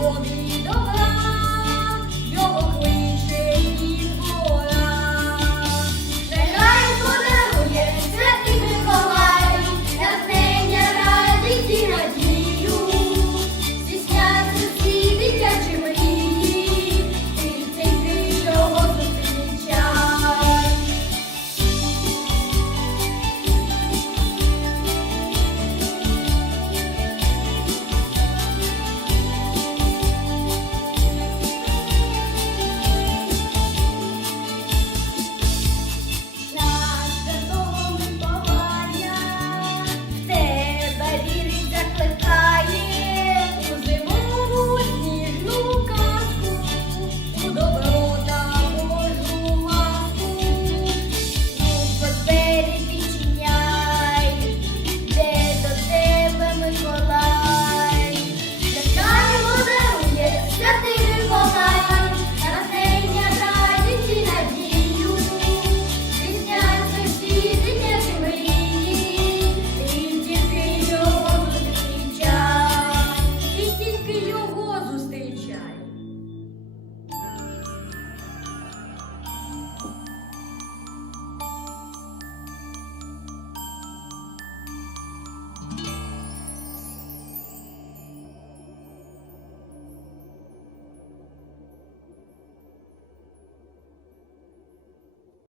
holy